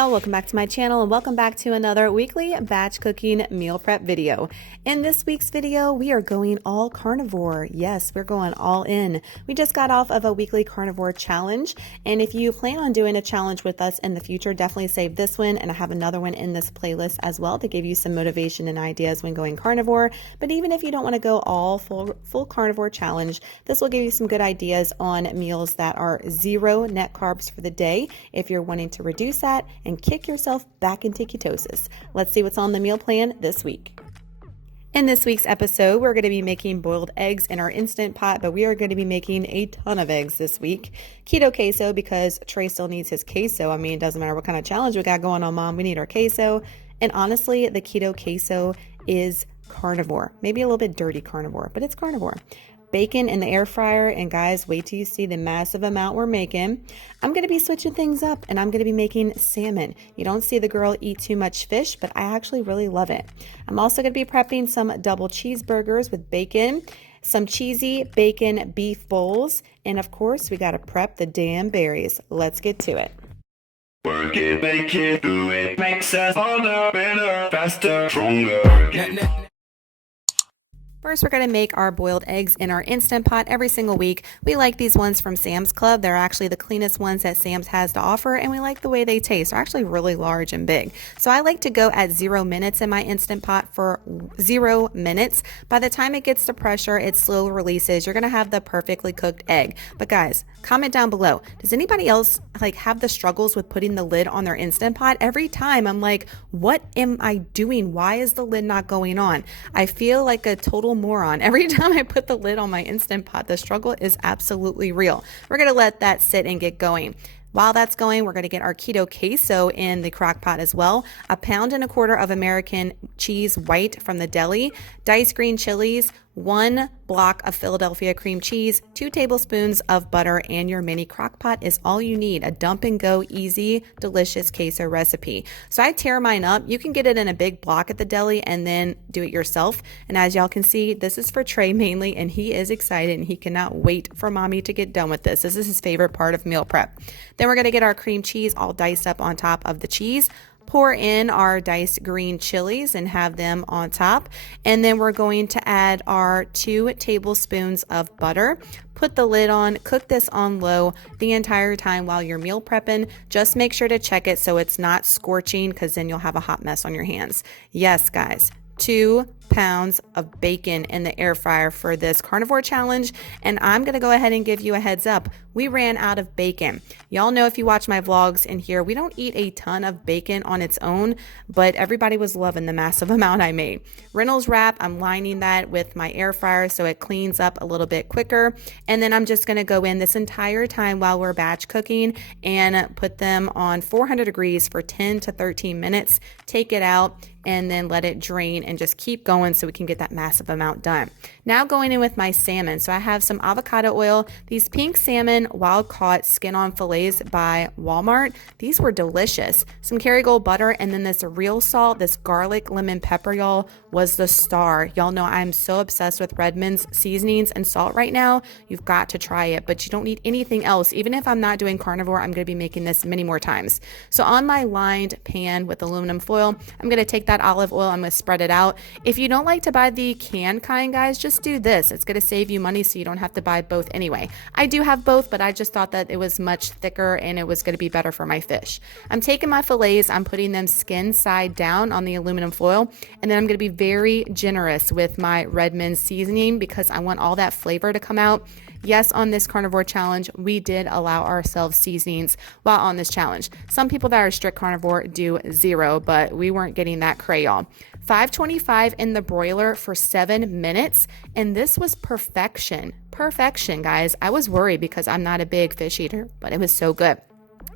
y'all, welcome back to my channel and welcome back to another weekly batch cooking meal prep video. In this week's video, we are going all carnivore. Yes, we're going all in. We just got off of a weekly carnivore challenge, and if you plan on doing a challenge with us in the future, definitely save this one, and I have another one in this playlist as well to give you some motivation and ideas when going carnivore. But even if you don't want to go all full carnivore challenge, this will give you some good ideas on meals that are 0 net carbs for the day if you're wanting to reduce that and kick yourself back into ketosis. Let's see what's on the meal plan this week. In this week's episode, we're going to be making boiled eggs in our Instant Pot, but we are going to be making a ton of eggs this week. Keto queso, because Trey still needs his queso. I mean, it doesn't matter what kind of challenge we got going on, Mom. We need our queso. And honestly, the keto queso is carnivore. Maybe a little bit dirty carnivore, but it's carnivore. Bacon in the air fryer, and guys, wait till you see the massive amount we're making. I'm going to be switching things up, and I'm going to be making salmon. You don't see the girl eat too much fish, but I actually really love it. I'm also going to be prepping some double cheeseburgers with bacon, some cheesy bacon beef bowls, and of course, we got to prep the damn berries. Let's get to it. Work it, make it, do it, makes us harder, better, faster, stronger. First, we're going to make our boiled eggs in our Instant Pot every single week. We like these ones from Sam's Club. They're actually the cleanest ones that Sam's has to offer, and we like the way they taste. They're actually really large and big. So I like to go at 0 minutes in my Instant Pot for 0 minutes. By the time it gets to pressure, it slowly releases. You're going to have the perfectly cooked egg. But guys, comment down below. Does anybody else have the struggles with putting the lid on their Instant Pot? Every time I'm like, what am I doing? Why is the lid not going on? I feel like a total moron. Every time I put the lid on my Instant Pot, the struggle is absolutely real. We're going to let that sit and get going. While that's going, we're going to get our keto queso in the Crockpot as well. 1.25 pounds of American cheese white from the deli, diced green chilies, 1 block of Philadelphia cream cheese, 2 tablespoons of butter, and your mini Crockpot is all you need. A dump and go, easy, delicious queso recipe. So I tear mine up. You can get it in a big block at the deli and then do it yourself. And as y'all can see, this is for Trey mainly, and he is excited and he cannot wait for mommy to get done with this. This is his favorite part of meal prep. Then we're going to get our cream cheese all diced up on top of the cheese. Pour in our diced green chilies and have them on top. And then we're going to add our 2 tablespoons of butter. Put the lid on, cook this on low the entire time while you're meal prepping. Just make sure to check it so it's not scorching, because then you'll have a hot mess on your hands. Yes, guys. 2 pounds of bacon in the air fryer for this carnivore challenge, and I'm gonna go ahead and give you a heads up. We ran out of bacon. Y'all know if you watch my vlogs in here, we don't eat a ton of bacon on its own, but everybody was loving the massive amount I made. Reynolds wrap, I'm lining that with my air fryer so it cleans up a little bit quicker, and then I'm just gonna go in this entire time while we're batch cooking and put them on 400 degrees for 10 to 13 minutes, take it out, and then let it drain and just keep going so we can get that massive amount done. Now going in with my salmon. So I have some avocado oil, these pink salmon wild caught skin on fillets by Walmart. These were delicious. Some Kerrygold butter, and then this real salt, this garlic lemon pepper, y'all, was the star. Y'all know I'm so obsessed with Redmond's seasonings and salt right now. You've got to try it, but you don't need anything else. Even if I'm not doing carnivore, I'm going to be making this many more times. So on my lined pan with aluminum foil, I'm going to take that olive oil, I'm going to spread it out. If you don't like to buy the canned kind, guys, just do this. It's going to save you money so you don't have to buy both anyway. I do have both, but I just thought that it was much thicker and it was going to be better for my fish. I'm taking my fillets, I'm putting them skin side down on the aluminum foil, and then I'm going to be very generous with my Redmond seasoning because I want all that flavor to come out. Yes, on this carnivore challenge, we did allow ourselves seasonings while on this challenge. Some people that are strict carnivore do 0, but we weren't getting that crayon. 525 in the broiler for 7 minutes, and this was perfection. Perfection, guys. I was worried because I'm not a big fish eater, but it was so good.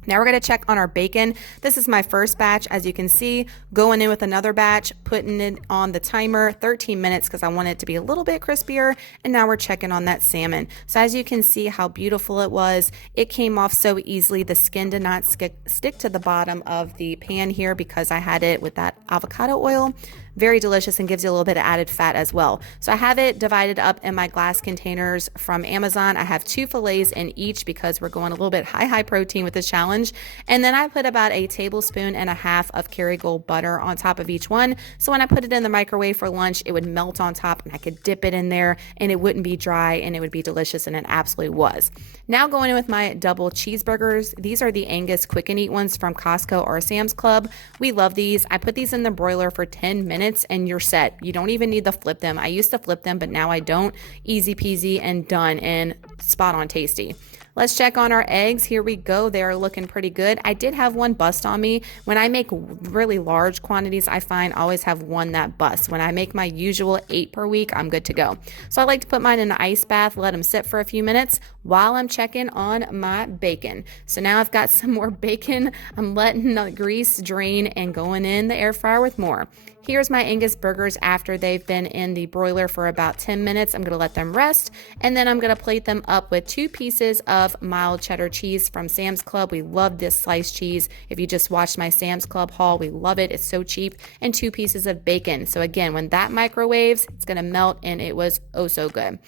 Now we're going to check on our bacon. This is my first batch, as you can see, going in with another batch, putting it on the timer, 13 minutes because I want it to be a little bit crispier. And now we're checking on that salmon. So as you can see how beautiful it was, it came off so easily. The skin did not stick to the bottom of the pan here because I had it with that avocado oil. Very delicious and gives you a little bit of added fat as well. So I have it divided up in my glass containers from Amazon. I have 2 fillets in each because we're going a little bit high protein with this challenge. And then I put about a tablespoon and a half of Kerrygold butter on top of each one. So when I put it in the microwave for lunch, it would melt on top and I could dip it in there and it wouldn't be dry and it would be delicious, and it absolutely was. Now going in with my double cheeseburgers. These are the Angus Quick and Eat ones from Costco or Sam's Club. We love these. I put these in the broiler for 10 minutes and you're set. You don't even need to flip them. I used to flip them, but now I don't. Easy peasy and done, and spot on tasty. Let's check on our eggs. Here we go. They're looking pretty good. I did have one bust on me. When I make really large quantities, I find I always have one that busts. When I make my usual 8 per week, I'm good to go. So I like to put mine in an ice bath, let them sit for a few minutes while I'm checking on my bacon. So now I've got some more bacon. I'm letting the grease drain and going in the air fryer with more. Here's my Angus burgers after they've been in the broiler for about 10 minutes. I'm going to let them rest, and then I'm going to plate them up with 2 pieces of mild cheddar cheese from Sam's Club. We love this sliced cheese. If you just watched my Sam's Club haul, we love it. It's so cheap. And 2 pieces of bacon. So again, when that microwaves, it's going to melt, and it was oh so good.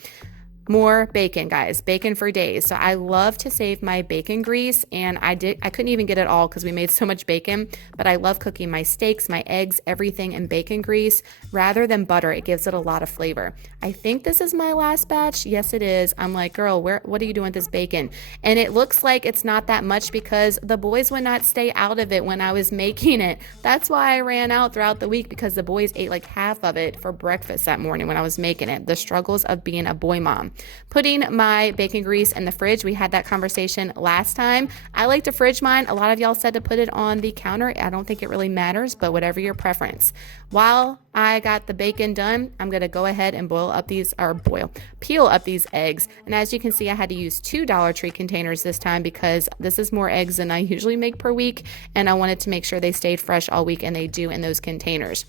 More bacon, guys. Bacon for days. So I love to save my bacon grease, and I couldn't even get it all because we made so much bacon, but I love cooking my steaks, my eggs, everything in bacon grease rather than butter. It gives it a lot of flavor. I think this is my last batch. Yes, it is. I'm like, girl, what are you doing with this bacon? And it looks like it's not that much because the boys would not stay out of it when I was making it. That's why I ran out throughout the week, because the boys ate like half of it for breakfast that morning when I was making it. The struggles of being a boy mom. Putting my bacon grease in the fridge. We had that conversation last time. I like to fridge mine. A lot of y'all said to put it on the counter. I don't think it really matters, but whatever your preference. While I got the bacon done, I'm going to go ahead and peel up these eggs. And as you can see, I had to use 2 Dollar Tree containers this time because this is more eggs than I usually make per week. And I wanted to make sure they stayed fresh all week, and they do in those containers.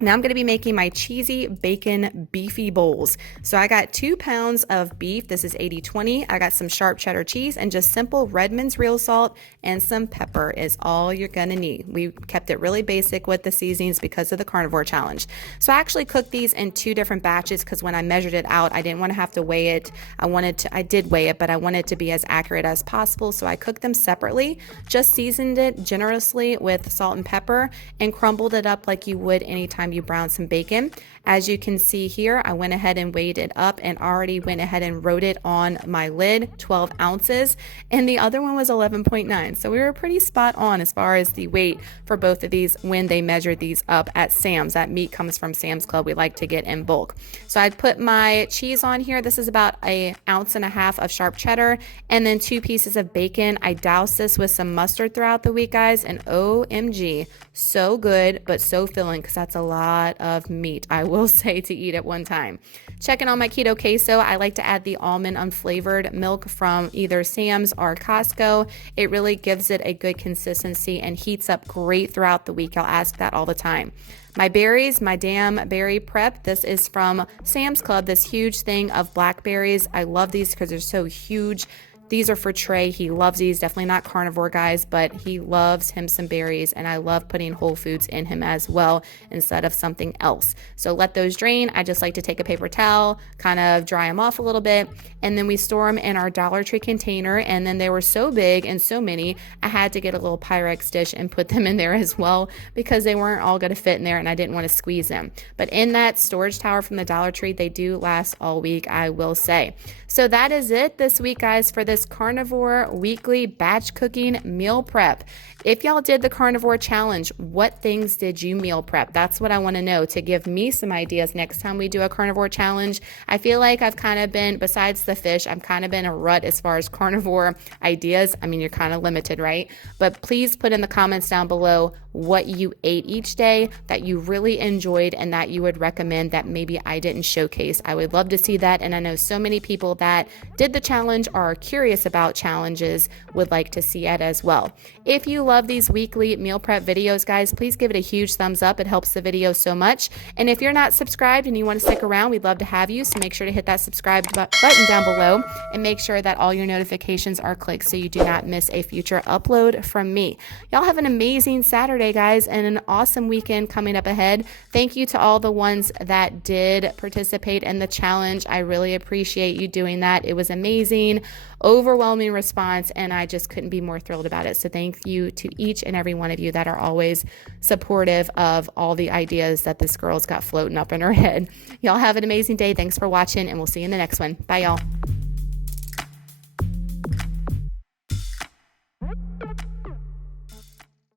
Now I'm going to be making my cheesy bacon beefy bowls. So I got 2 pounds of beef. This is 80/20. I got some sharp cheddar cheese and just simple Redmond's real salt, and some pepper is all you're going to need. We kept it really basic with the seasonings because of the carnivore challenge. So I actually cooked these in 2 different batches because when I measured it out, I didn't want to have to weigh it. I did weigh it, but I wanted it to be as accurate as possible. So I cooked them separately, just seasoned it generously with salt and pepper, and crumbled it up like you would anytime you brown some bacon. As you can see here, I went ahead and weighed it up and already went ahead and wrote it on my lid, 12 ounces, and the other one was 11.9. So we were pretty spot on as far as the weight for both of these when they measured these up at Sam's. That meat comes from Sam's Club. We like to get in bulk. So I put my cheese on here. This is about 1.5 ounces of sharp cheddar, and then 2 pieces of bacon. I doused this with some mustard throughout the week, guys, and OMG, so good, but so filling because that's a lot of meat, I will say, to eat at one time. Checking on my keto queso, I like to add the almond unflavored milk from either Sam's or Costco. It really gives it a good consistency and heats up great throughout the week. I'll ask that all the time. My berries, my damn berry prep. This is from Sam's Club, this huge thing of blackberries. I love these because they're so huge. These are for Trey. He loves these. Definitely not carnivore, guys, but he loves him some berries, and I love putting whole foods in him as well instead of something else. So let those drain. I just like to take a paper towel, kind of dry them off a little bit, and then we store them in our Dollar Tree container. And then they were so big and so many, I had to get a little Pyrex dish and put them in there as well because they weren't all going to fit in there and I didn't want to squeeze them. But in that storage tower from the Dollar Tree, they do last all week, I will say. So that is it this week, guys, for this carnivore weekly batch cooking meal prep. If y'all did the carnivore challenge, what things did you meal prep? That's what I want to know to give me some ideas next time we do a carnivore challenge. I feel like I've kind of been, besides the fish, I've kind of been a rut as far as carnivore ideas. I mean, you're kind of limited, right? But please put in the comments down below what you ate each day that you really enjoyed and that you would recommend that maybe I didn't showcase. I would love to see that. And I know so many people that did the challenge or are curious about challenges would like to see it as well. If you love these weekly meal prep videos, guys, please give it a huge thumbs up. It helps the video so much. And if you're not subscribed and you want to stick around, we'd love to have you. So make sure to hit that subscribe button down below and make sure that all your notifications are clicked so you do not miss a future upload from me. Y'all have an amazing Saturday. Saturday, guys, and an awesome weekend coming up ahead. Thank you to all the ones that did participate in the challenge. I really appreciate you doing that. It was amazing, overwhelming response, and I just couldn't be more thrilled about it. So thank you to each and every one of you that are always supportive of all the ideas that this girl's got floating up in her head. Y'all have an amazing day. Thanks for watching, and we'll see you in the next one. Bye, y'all.